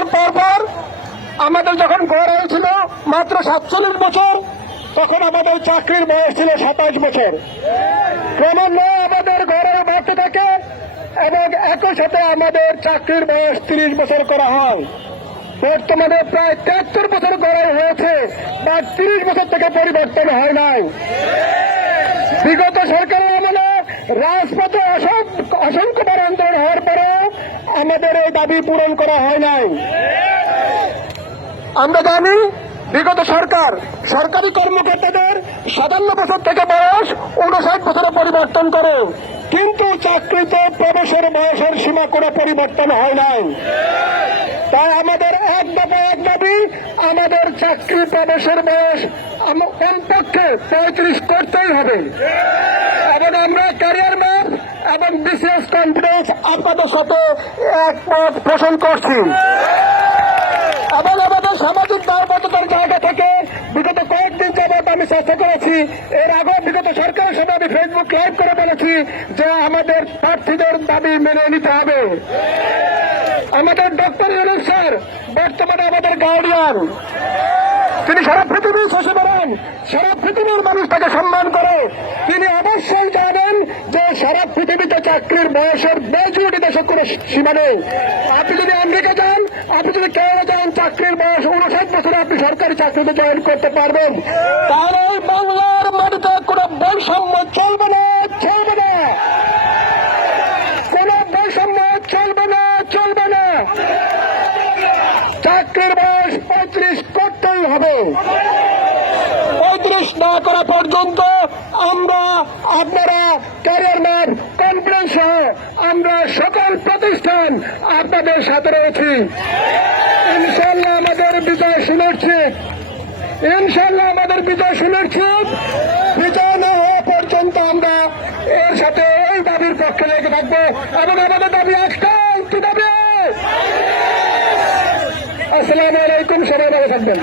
বছর পর আমাদের যখন গড় হয়েছিল মাত্র 47 বছর, তখন আমাদের চাকরির বয়স ছিল 27 বছর। ক্রমান্বয়ে আমাদের গড়ের বাড়তে থাকে এবং একই সাথে আমাদের চাকরির বয়স 30 বছর করা হয়। বর্তমানে প্রায় 73 বছর গড়ে হয়েছে, বা 30 বছর থেকে পরিবর্তন হয় নাই। বিগত সরকারের আমলে রাজপথে অসংখ্যবার আন্দোলন হওয়ার পরেও আমাদের এই দাবি পূরণ করা হয় নাই। আমরা জানি বিগত সরকার সরকারি কর্মকর্তাদের 57 বছর থেকে বয়স 59 বছরে পরিবর্তন করে, কিন্তু চাকরিতে প্রবেশের বয়সের সীমা কোনো পরিবর্তন হয় নাই। তাই আমাদের এক দাবি, আমাদের চাকরি প্রবেশের বয়স কমপক্ষে 35 করতেই হবে। এবং আমরা ক্যারিয়ার ম্যাপ এবং বিসিএস কনফিডেন্স আপনাদের সাথে একমত পোষণ করছি। এবং আমাদের সামাজিক দায়বদ্ধতার জায়গা থেকে বিগত কয়েকদিন যাবৎ আমি চেষ্টা করেছি, এর আগে বিগত সরকারের সাথে আমি ফেসবুক লাইভ করে বলেছি যে আমাদের প্রার্থীদের দাবি মেনে নিতে হবে। আমাদের ডক্টর ইউনূস স্যার বর্তমানে আমাদের গার্ডিয়ান, তিনি সারা পৃথিবীর শেষে বেড়ান, সারা পৃথিবীর মানুষ তাকে সম্মান করে। তিনি অবশ্যই জানেন যে সারা পৃথিবীতে চাকরির বয়সের মেজরিটি দেশে কোনো সীমা নেই। আপনি যদি আমেরিকা যান, আপনি যদি কেরালা যান, চাকরির বয়স 59 বছরে আপনি সরকারি চাকরিতে জয়েন করতে পারবেন। তাহলে বাংলার মাটিতে কোনো বৈষম্য চলবে না, চলবে না, কোনো বৈষম্য চলবে না, চলবে না। চাকরির বয়স 35 করতেই হবে। 35 না করা পর্যন্ত আপনারা ক্যারিয়ার ম্যাপ কনফারেন্স সহ আমরা সকল প্রতিষ্ঠান আপনাদের সাথে রয়েছি। ইনশাল্লাহ আমাদের বিজয় সুনিশ্চিত, ইনশাল্লাহ আমাদের বিজয় সুনিশ্চিত। বিজয় না হওয়া পর্যন্ত আমরা এর সাথে এই দাবির পক্ষে লেগে থাকবো এবং আমাদের দাবি একটাই, কি দাবি? আসসালামু আলাইকুম, সবাই ভালো থাকবেন।